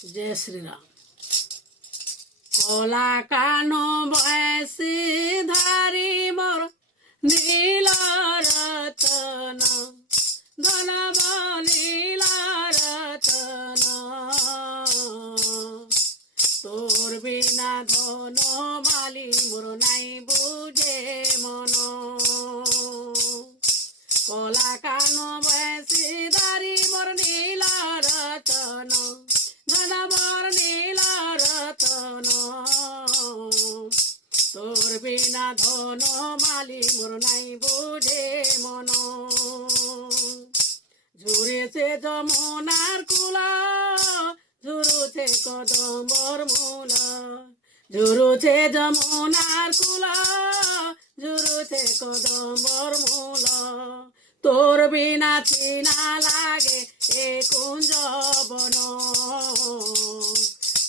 जय श्री राम। कला कान बयसी धारी मोर नील रतन धन नील रतन তোর বিনা ধন মালি মোর নাই বুঝে মন কলা কান বয়সী দারি মোর নীল রতন ধন মোর নীল রতন তোর বিনা ধন মালি মোর নাই বুঝে মন ঝুরেছে যমুনার কুলা ঝুরুছে কদম্বর মূল ঝুরুছে যমুনার কুলা ঝুরুছে কদম্বর মূল তোর বিনা চিনা লাগে এ কুঞ্জ বন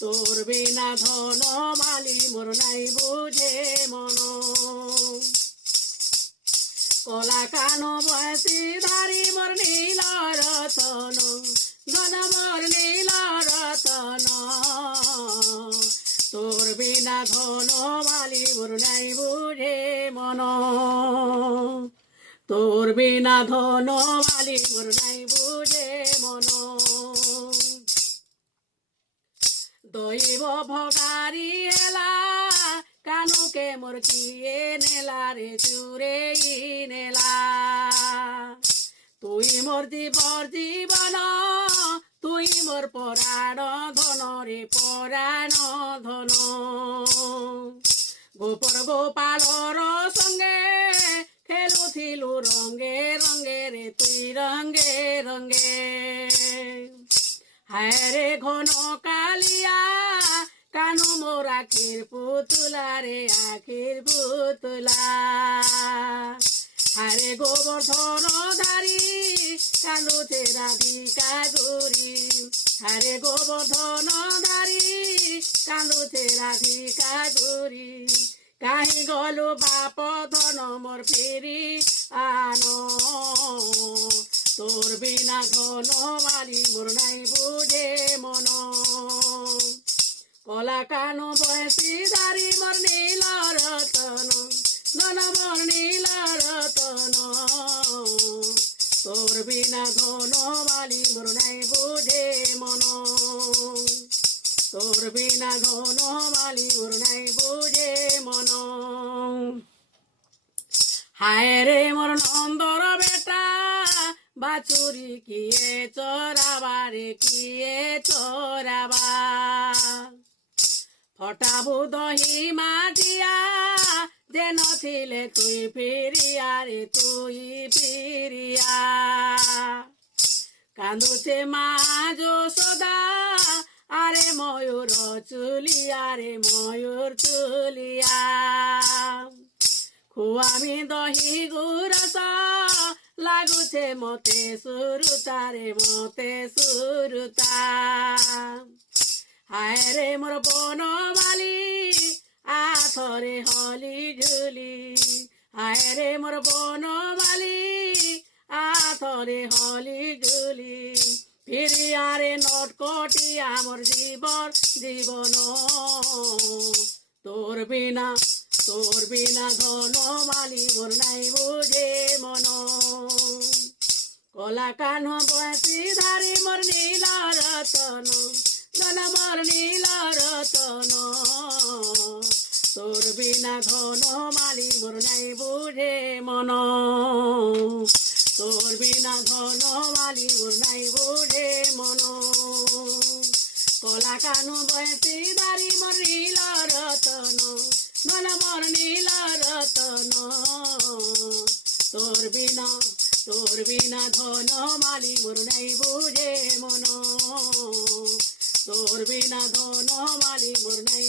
তোর বিনা ধন মালি মোর নাই বুঝে মন কলা কান বয়সী ধারি মোর নীল রতন ধন মোর নীল রতন তোর বিনা ধন মালি মোর নাই বুঝে মন তোর বিনা ধন মালি মোর নাই বুঝে মন দৈব ভগারি হেলা কানুকে মোর কিয়ে নেলা রে চুরে নেলা তুই মোর জীবর জীবন তুই মোর পরাণ ধন রে পরাণ ধন গোপর গোপালর সঙ্গে খেলুথিলু রঙ্গে রঙ্গে রে তুই রঙ্গে রঙ্গে হায় রে ঘন কালিয়া কানু মোর আখির পুতুলা রে আখির পুতুলা হারে গোবর্ধন ধারি কান্দুতে রাধিকা গৌরী হারে গোবর্ধন ধারি কান্দুতে রাধিকা গৌরী কাহি গলু বাপ ধন মোর ফিরি আন তোর বিনা ধন মালি মোর নাই বুঝে মন কলা কান বয়সী ধারি মোর নীল রতন ধন মোর নীল রতন তোর বিনা ধন মালি মোর নাই বুঝে মন তোর বিনা ধন মালি মোর নাই বুঝে মন হায় রে মোর নন্দর বেটা বাছুরি কিয়ে চোরাবা রে কিয়ে চোরাবা ফটাবু দহি মাটিয়া যে নথিলে তুই ফিরিয়া রে তুই ফিরিয়া কান্দুছে মা যশোদা আরে ময়ূর চুলিয়া রে ময়ূর চুলিয়া খুয়ামি দহি গুরস লাগুছে মতে সুরুতা রে মতে সুরুতা হায় রে মোর বনমালি আথরে হলি ঝুলি হায় রে মোর বনমালি আথরে হলি ঝুলি ফিরিয়া রে নটকটিয়া মোর জীবন জীবন তোর বিনা ধন মালি মোর নাই বুঝে মন কলা কান বয়সী ধারি মোর নীল রতন ধন মোর নীল রতন তোর বিনা ধন মালি মোর নাই বুঝে মন তোর বিনা ধন মালি মোর নাই বুঝে মন কলা কান বয়সী ধারি মোর নীল রতন ধন মোর নীল রতন তোর বিনা ধন মালি মোর নাই বুঝে মন তোর বিনা ধন মালি মোর নাই